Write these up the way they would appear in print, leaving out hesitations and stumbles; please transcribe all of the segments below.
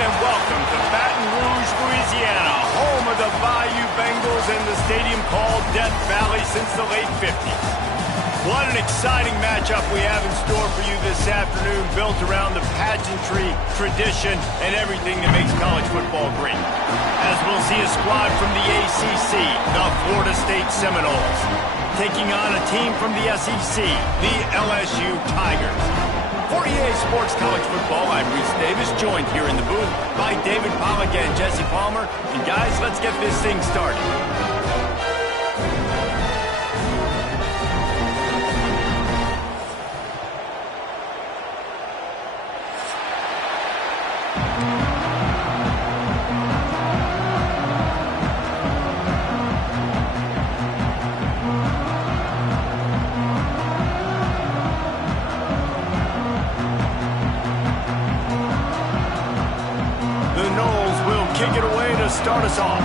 and welcome to Baton Rouge, Louisiana, home of the Bayou Bengals and the stadium called Death Valley since the late 50s. What an exciting matchup we have in store for you this afternoon, built around the pageantry, tradition, and everything that makes college football great. As we'll see a squad from the ACC, the Florida State Seminoles, taking on a team from the SEC, the LSU Tigers. For EA Sports College Football, I'm Reese Davis, joined here in the booth by David Pollack and Jesse Palmer. And guys, let's get this thing started. Kick it away to start us off.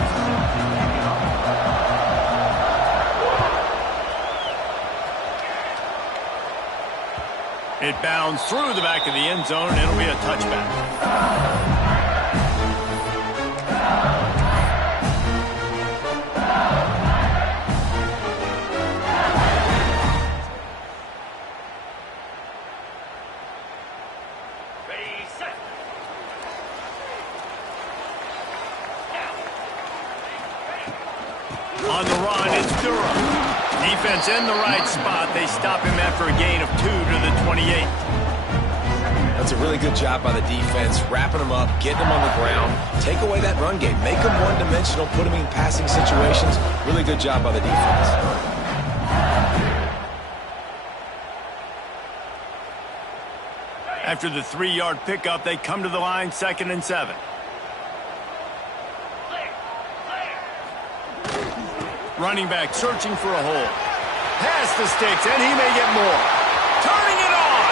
It bounds through the back of the end zone, and it'll be a touchback. On the run, it's Durham. Defense in the right spot. They stop him after a gain of 2 to the 28. That's a really good job by the defense, wrapping him up, getting him on the ground. Take away that run game. Make him one-dimensional, put him in passing situations. Really good job by the defense. After the 3-yard pickup, they come to the line, 2nd and 7. Running back searching for a hole. Pass the sticks, and he may get more. Turning it on.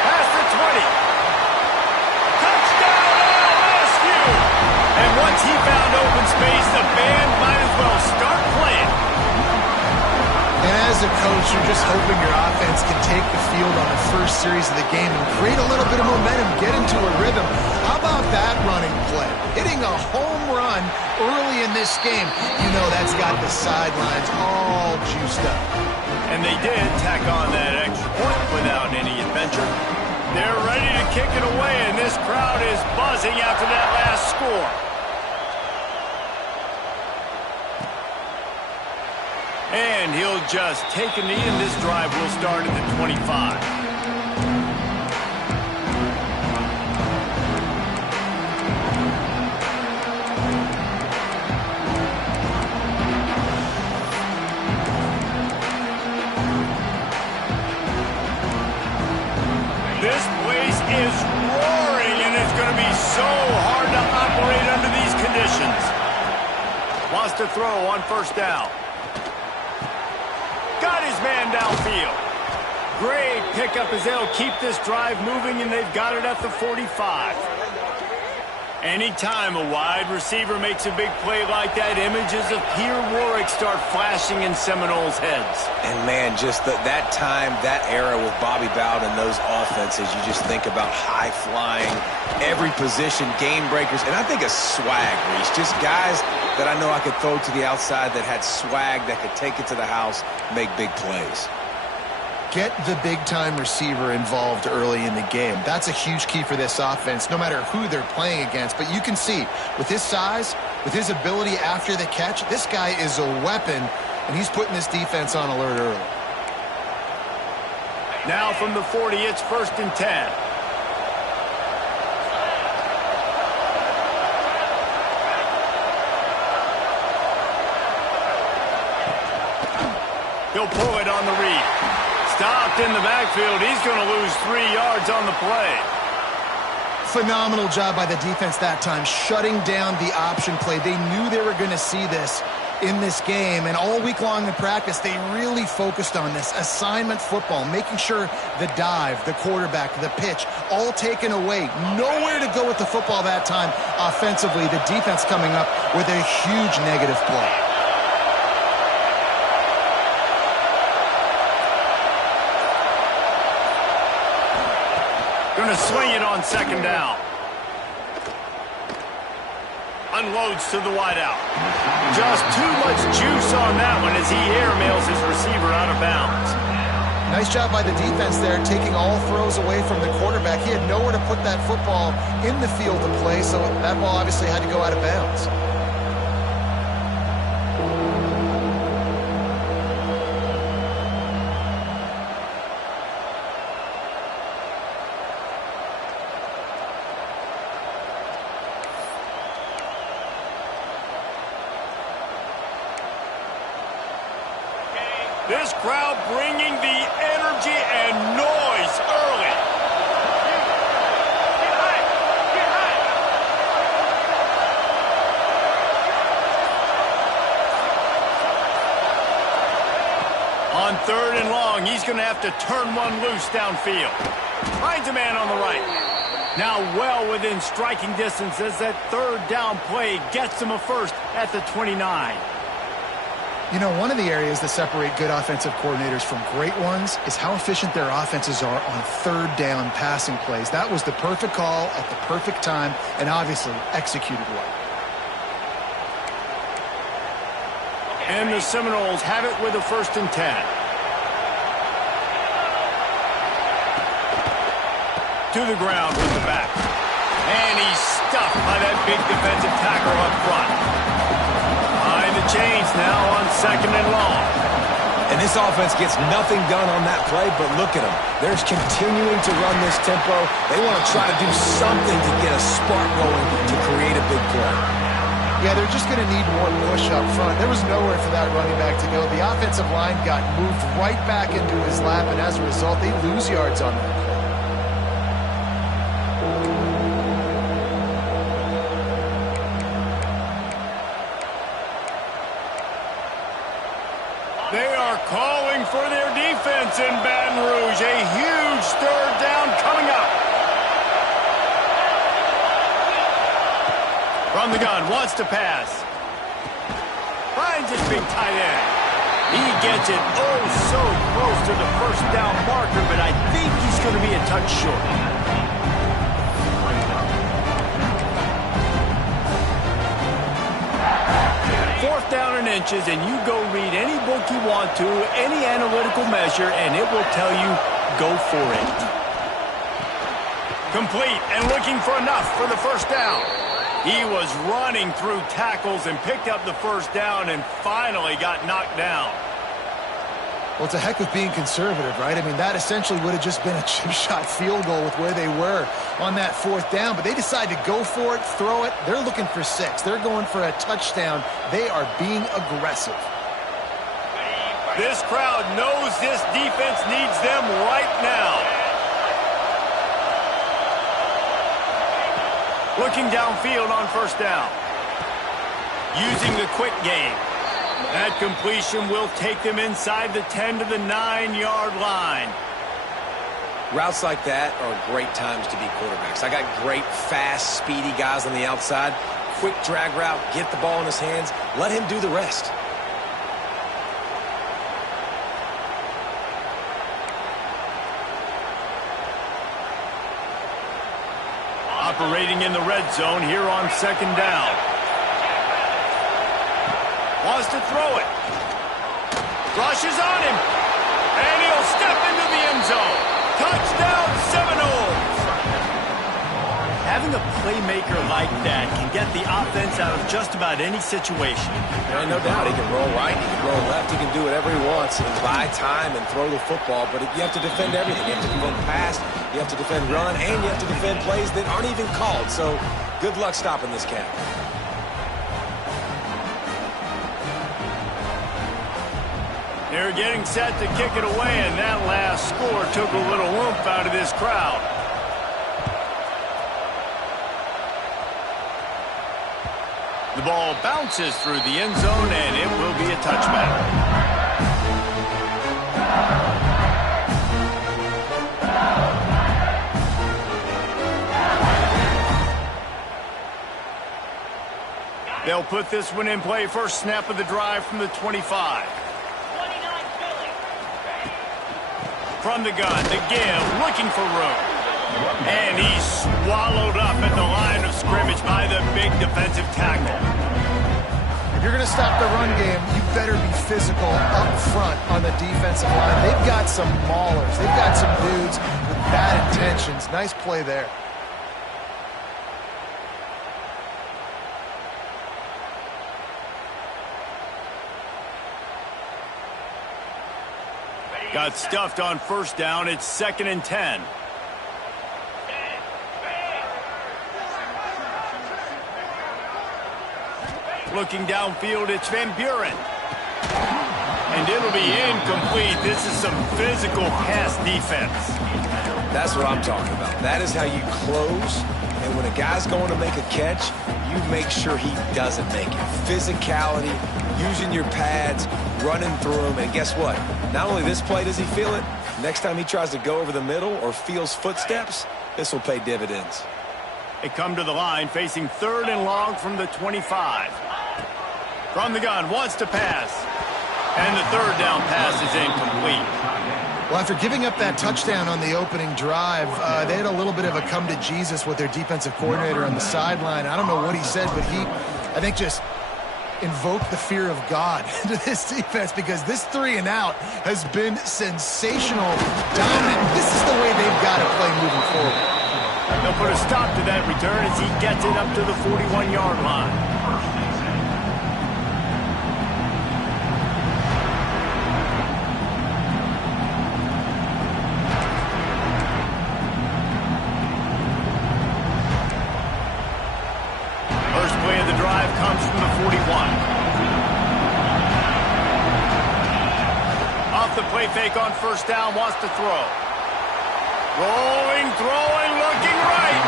Past the 20. Touchdown, LSU! And once he found open space, the band might as well start playing. And as a coach, you're just hoping your offense can take the field on the first series of the game and create a little bit of momentum, get into a rhythm. How about that running play? Hitting a home run early in this game. You know that's got the sidelines all juiced up. And they did tack on that extra point without any adventure. They're ready to kick it away, and this crowd is buzzing after that last score. And he'll just take a knee, and this drive will start at the 25. This place is roaring, and it's going to be so hard to operate under these conditions. Wants to throw on first down. Got his man downfield. Great pickup as they'll keep this drive moving, and they've got it at the 45. Anytime a wide receiver makes a big play like that, images of Pierre Warwick start flashing in Seminoles' heads. And, man, just that time, that era with Bobby Bowden and those offenses, you just think about high-flying, every position, game breakers, and I think a swag, Reese. Just guys that I know I could throw to the outside that had swag, that could take it to the house, make big plays. Get the big-time receiver involved early in the game. That's a huge key for this offense, no matter who they're playing against. But you can see, with his size, with his ability after the catch, this guy is a weapon, and he's putting this defense on alert early. Now from the 40, it's 1st and 10. He'll pull it on the read. Stopped in the backfield. He's going to lose 3 yards on the play. Phenomenal job by the defense that time, shutting down the option play. They knew they were going to see this in this game, and all week long in practice, they really focused on this assignment football, making sure the dive, the quarterback, the pitch, all taken away. Nowhere to go with the football that time offensively. The defense coming up with a huge negative play. Going to swing it on 2nd down. unloads to the wideout. Just too much juice on that one as he airmails his receiver out of bounds. Nice job by the defense there, taking all throws away from the quarterback. He had nowhere to put that football in the field to play, so that ball obviously had to go out of bounds. This crowd bringing the energy and noise early. On 3rd and long, he's going to have to turn one loose downfield. Finds a man on the right. Now well within striking distance as that 3rd down play gets him a first at the 29. You know, one of the areas that separate good offensive coordinators from great ones is how efficient their offenses are on 3rd down passing plays. That was the perfect call at the perfect time and obviously executed well. And the Seminoles have it with a 1st and 10. To the ground with the back. And he's stuffed by that big defensive tackle up front. Behind the chains now on 2nd and long. And this offense gets nothing done on that play, but look at them. They're continuing to run this tempo. They want to try to do something to get a spark going to create a big play. Yeah, they're just going to need more push up front. There was nowhere for that running back to go. The offensive line got moved right back into his lap, and as a result, they lose yards on that play. They are calling for their defense in Baton Rouge. A huge 3rd down coming up. From the gun, wants to pass. Finds his big tight end. He gets it oh so close to the 1st down marker, but I think he's going to be a touch short. 4th down and inches, and you go read any book you want to, any analytical measure, and it will tell you, go for it. Complete and looking for enough for the 1st down. He was running through tackles and picked up the 1st down and finally got knocked down. Well, it's a heck of being conservative, right? I mean, that essentially would have just been a chip shot field goal with where they were on that 4th down, but they decided to go for it, throw it. They're looking for 6. They're going for a touchdown. They are being aggressive. This crowd knows this defense needs them right now. Looking downfield on 1st down. Using the quick game. That completion will take them inside the 10 to the 9-yard line. Routes like that are great times to be quarterbacks. I got great, fast, speedy guys on the outside. Quick drag route, get the ball in his hands, let him do the rest. Operating in the red zone here on 2nd down. Wants to throw it. Rushes on him. And he'll step into the end zone. Touchdown, Seminoles. Having a playmaker like that can get the offense out of just about any situation. Yeah, no doubt. He can roll right, he can roll left, he can do whatever he wants and buy time and throw the football, but you have to defend everything. You have to defend pass, you have to defend run, and you have to defend plays that aren't even called. So good luck stopping this cat. They're getting set to kick it away, and that last score took a little oomph out of this crowd. The ball bounces through the end zone, and it will be a touchback. They'll put this one in play. First snap of the drive from the 25. From the gun, to give, looking for room. And he's swallowed up at the line of scrimmage by the big defender. offensive tackle. If you're going to stop the run game, you better be physical up front on the defensive line. They've got some maulers. They've got some dudes with bad intentions. Nice play there. Got stuffed on first down. It's 2nd and 10. Looking downfield, it's Van Buren. And it'll be incomplete. This is some physical pass defense. That's what I'm talking about. That is how you close. And when a guy's going to make a catch, you make sure he doesn't make it. Physicality, using your pads, running through them. And guess what? Not only this play does he feel it, next time he tries to go over the middle or feels footsteps, this will pay dividends. They come to the line facing 3rd and long from the 25. From the gun, wants to pass. And the 3rd down pass is incomplete. Well, after giving up that touchdown on the opening drive, they had a little bit of a come to Jesus with their defensive coordinator on the sideline. I don't know what he said, but he, I think, just invoked the fear of God into this defense, because this 3 and out has been sensational, dominant. This is the way they've got to play moving forward. They'll put a stop to that return as he gets it up to the 41-yard line. First play of the drive comes from the 41. Off the play fake on first down, wants to throw. Rolling, throwing, looking right.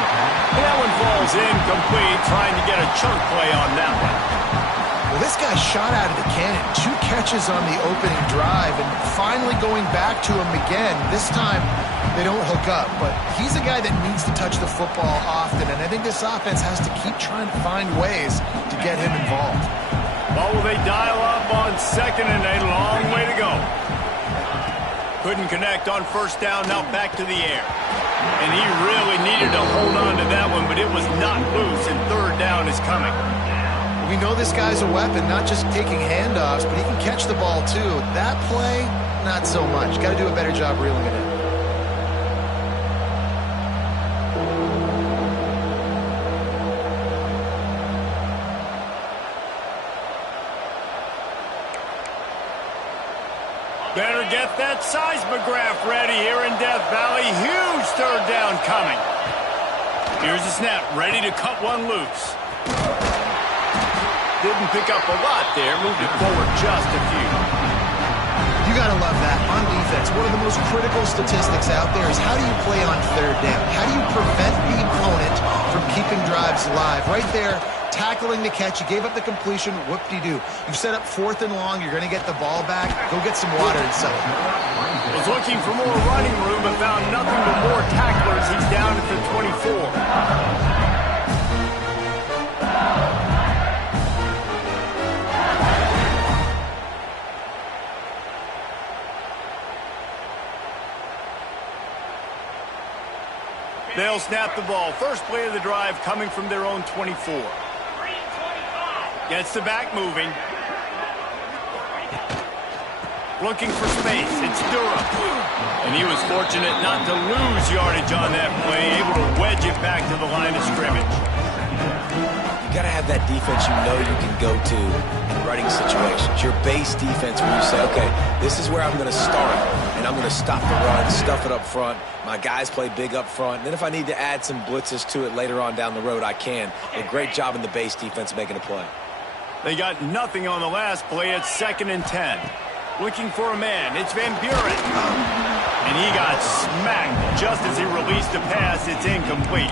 That one falls incomplete, trying to get a chunk play on that one. Well, this guy shot out of the cannon. 2 catches on the opening drive, and finally going back to him again. This time, they don't hook up, but he's a guy that needs to touch the football often, and I think this offense has to keep trying to find ways to get him involved. Well, will they dial up on 2nd and a long way to go? Couldn't connect on first down, now back to the air. And he really needed to hold on to that one, but it was not loose, and 3rd down is coming. We know this guy's a weapon, not just taking handoffs, but he can catch the ball too. That play, not so much. Got to do a better job reeling it in. Better get that seismograph ready here in Death Valley. Huge 3rd down coming. Here's the snap, ready to cut one loose. Didn't pick up a lot there, moved it forward just a few. You got to love that on defense. One of the most critical statistics out there is how do you play on 3rd down? How do you prevent the opponent from keeping drives alive? Right there, tackling the catch. You gave up the completion. Whoop-de-doo. You've set up 4th and long. You're going to get the ball back. Go get some water and settle. Was looking for more running room, but found nothing but more tacklers. He's down at the 24. They'll snap the ball. First play of the drive coming from their own 24. Gets the back moving. Looking for space. It's Durham. And he was fortunate not to lose yardage on that play, able to wedge it back to the line of scrimmage. You got to have that defense you know you can go to in running situations. Your base defense where you say, okay, this is where I'm going to start, and I'm going to stop the run, stuff it up front. My guys play big up front. And then if I need to add some blitzes to it later on down the road, I can. A great job in the base defense making a play. They got nothing on the last play. It's 2nd and 10. Looking for a man. It's Van Buren. And he got smacked just as he released the pass. It's incomplete.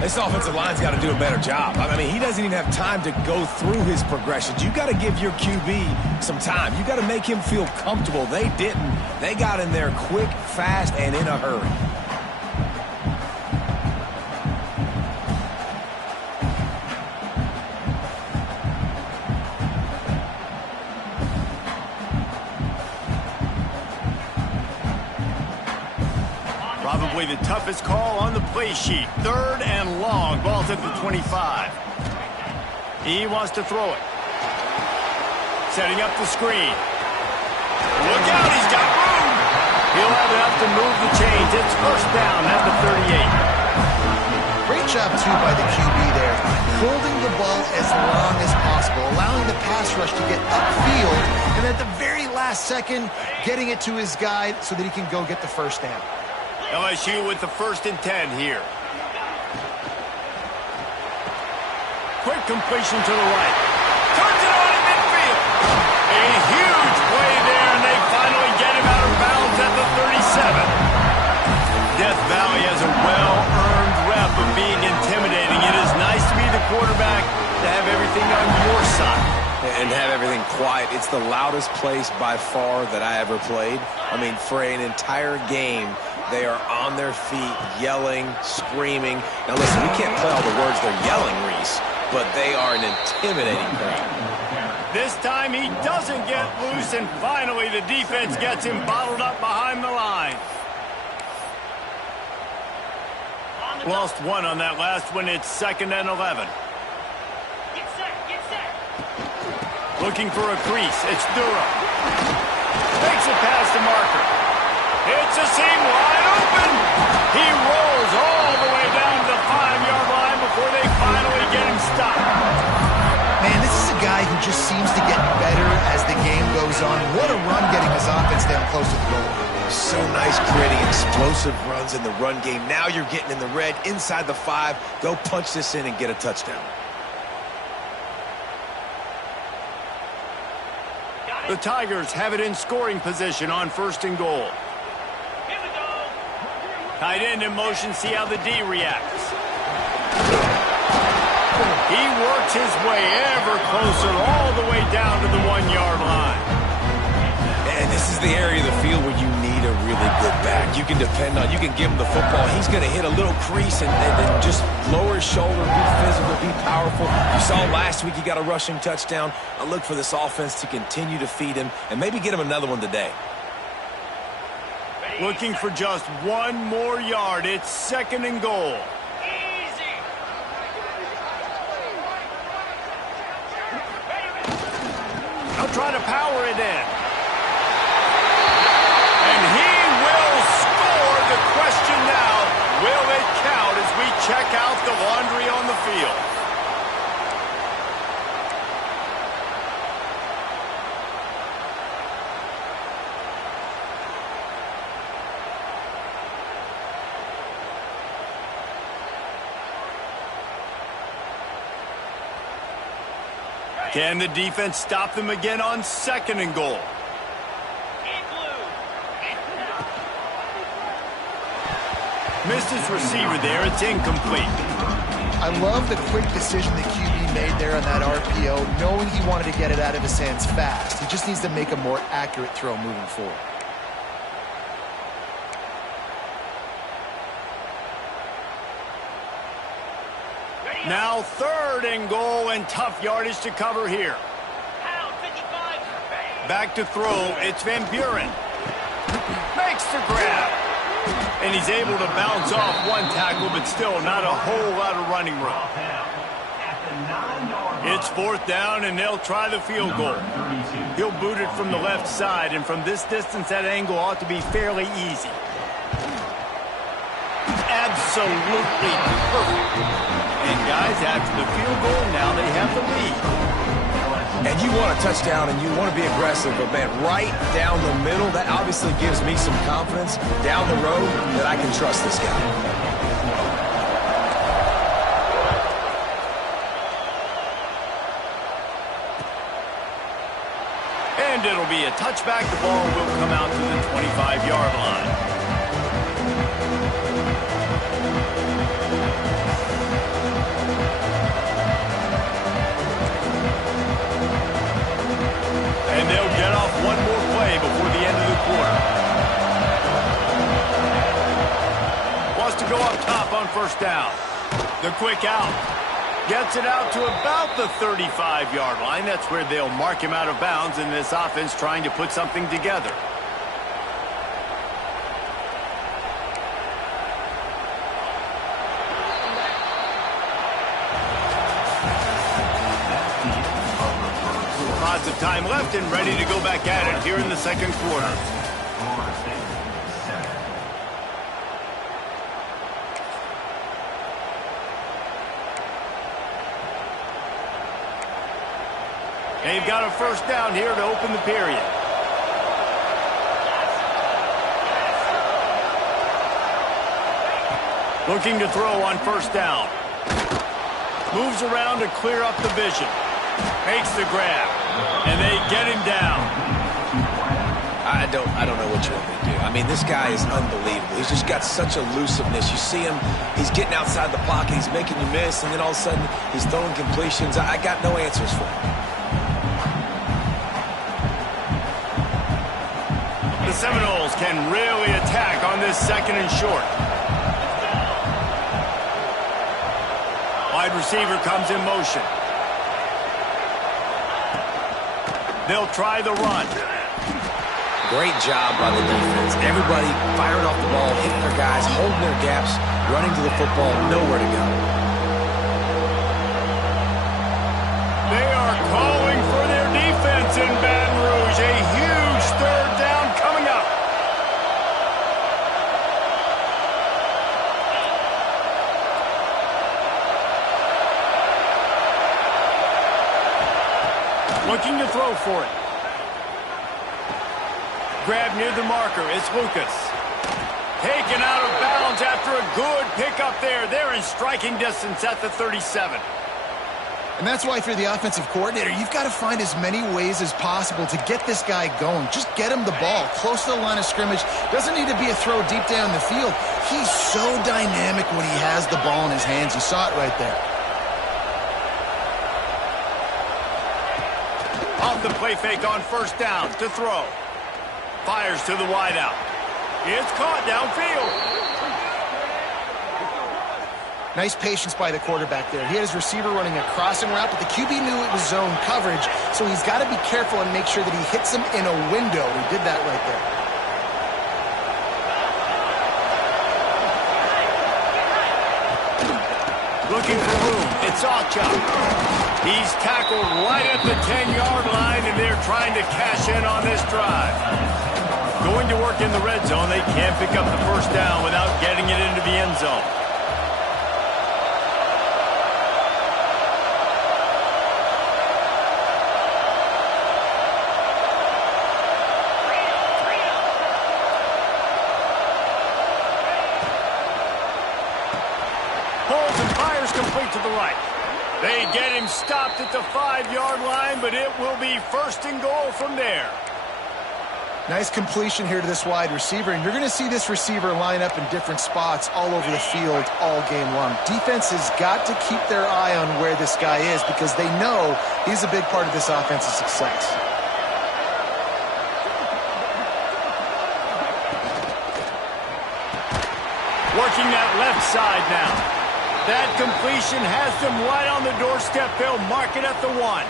This offensive line's got to do a better job. I mean, he doesn't even have time to go through his progressions. You got to give your QB some time. You got to make him feel comfortable. They didn't. They got in there quick, fast, and in a hurry. Probably the toughest call on the play sheet. 3rd and long. Ball's at the 25. He wants to throw it. Setting up the screen. Look out, he's got room. He'll have enough to move the chains. It's first down at the 38. Great job, too, by the QB there. Holding the ball as long as possible, allowing the pass rush to get upfield, and at the very last second, getting it to his guy so that he can go get the first down. LSU with the 1st and 10 here. Quick completion to the right. Turns it on in midfield. A huge play there, and they finally get him out of bounds at the 37. Death Valley has a well-earned rep of being intimidating. It is nice to be the quarterback, to have everything on your side. And have everything quiet. It's the loudest place by far that I ever played. I mean, for an entire game, they are on their feet, yelling, screaming. Now listen, we can't play all the words they're yelling, Reese, but they are an intimidating crowd. This time he doesn't get loose, and finally the defense gets him bottled up behind the line. Lost one on that last one. It's 2nd and 11. Get set, get set. Looking for a crease. It's Dura. Makes it past the marker. It's a seam wide open. He rolls all the way down to the 5-yard line before they finally get him stopped. Man, this is a guy who just seems to get better as the game goes on. What a run getting his offense down close to the goal. So nice, gritty, explosive runs in the run game. Now you're getting in the red, inside the 5. Go punch this in and get a touchdown. The Tigers have it in scoring position on 1st and goal. Here we go. Tight end in motion, see how the D reacts. He works his way ever closer all the way down to the 1-yard line. And this is the area of the field where you need a really good back. You can depend on, you can give him the football. He's going to hit a little crease and then just lower his shoulder, be physical, be powerful. You saw last week he got a rushing touchdown. I look for this offense to continue to feed him and maybe get him another one today. Looking for just 1 more yard. It's 2nd and goal. Easy. I'll try to power it in. And he will score. The question now, will it count as we check out the laundry on the field? Can the defense stop them again on 2nd and goal? Missed his receiver there. It's incomplete. I love the quick decision the QB made there on that RPO, knowing he wanted to get it out of his hands fast. He just needs to make a more accurate throw moving forward. Now 3rd and goal, and tough yardage to cover here. Back to throw. It's Van Buren. Makes the grab. And he's able to bounce off one tackle, but still not a whole lot of running room. It's 4th down, and they'll try the field goal. He'll boot it from the left side, and from this distance, that angle ought to be fairly easy. Absolutely perfect. And guys, after the field goal, now they have the lead. And you want a touchdown and you want to be aggressive, but man, right down the middle, that obviously gives me some confidence down the road that I can trust this guy. And it'll be a touchback. The ball will come out to the 25-yard line. And they'll get off one more play before the end of the quarter. Wants to go up top on 1st down. The quick out. Gets it out to about the 35-yard line. That's where they'll mark him out of bounds in this offense trying to put something together. lots of time left and ready to go back at it here in the second quarter. They've got a first down here to open the period. Looking to throw on first down. Moves around to clear up the vision. Makes the grab. And they get him down. I don't know what you want me to do. I mean, this guy is unbelievable. He's just got such elusiveness. You see him, he's getting outside the pocket, he's making you miss, and then all of a sudden he's throwing completions. I got no answers for him. The Seminoles can really attack on this second and short. Wide receiver comes in motion. They'll try the run. Great job by the defense. Everybody firing off the ball, hitting their guys, holding their gaps, running to the football, nowhere to go. They are calling for their defense in Baton Rouge. A huge third down coming up. Looking to throw for it. Grab near the marker. It's Lucas. Taken out of bounds after a good pickup there. They're in striking distance at the 37. And that's why if you're the offensive coordinator, you've got to find as many ways as possible to get this guy going. Just get him the ball close to the line of scrimmage. Doesn't need to be a throw deep down the field. He's so dynamic when he has the ball in his hands. You saw it right there. Off the play fake on first down to throw. Fires to the wideout. It's caught downfield. Nice patience by the quarterback there. He had his receiver running a crossing route, but the QB knew it was zone coverage, so he's got to be careful and make sure that he hits him in a window. He did that right there. Looking for room. It's Ocha. He's tackled right at the 10-yard line, and they're trying to cash in on this drive. Going to work in the red zone. They can't pick up the first down without getting it into the end zone. Pulls and fires complete to the right. They get him stopped at the 5-yard line, but it will be first and goal from there. Nice completion here to this wide receiver, and you're going to see this receiver line up in different spots all over the field all game long. Defense has got to keep their eye on where this guy is because they know he's a big part of this offense's success. Working that left side now. That completion has them right on the doorstep. They'll mark it at the 1.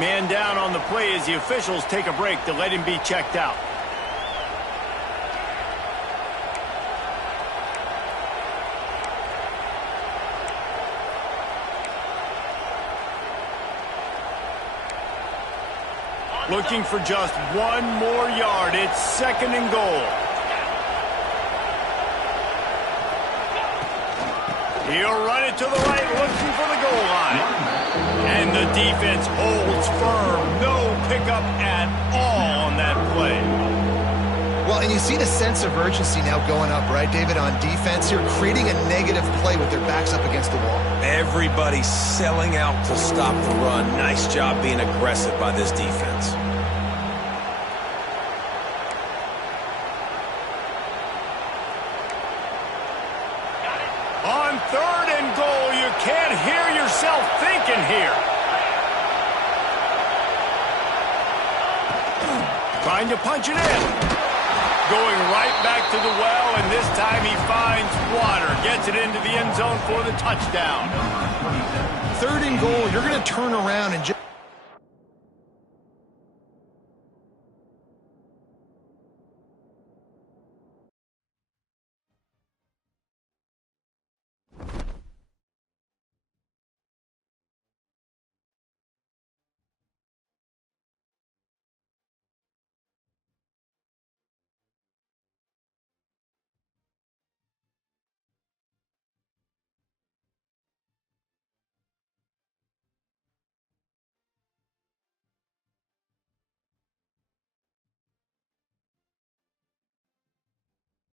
Man down on the play as the officials take a break to let him be checked out. Looking for just 1 more yard. It's second and goal. He'll run it to the right, looking for the goal line. And the defense holds firm. No pickup at all on that play. Well, and you see the sense of urgency now going up, right, David, on defense here, creating a negative play with their backs up against the wall. Everybody's selling out to stop the run. Nice job being aggressive by this defense. On third and goal, you can't hear yourself thinking here. Trying to punch it in. Going right back to the well, and this time he finds water. Gets it into the end zone for the touchdown. Third and goal, you're going to turn around and just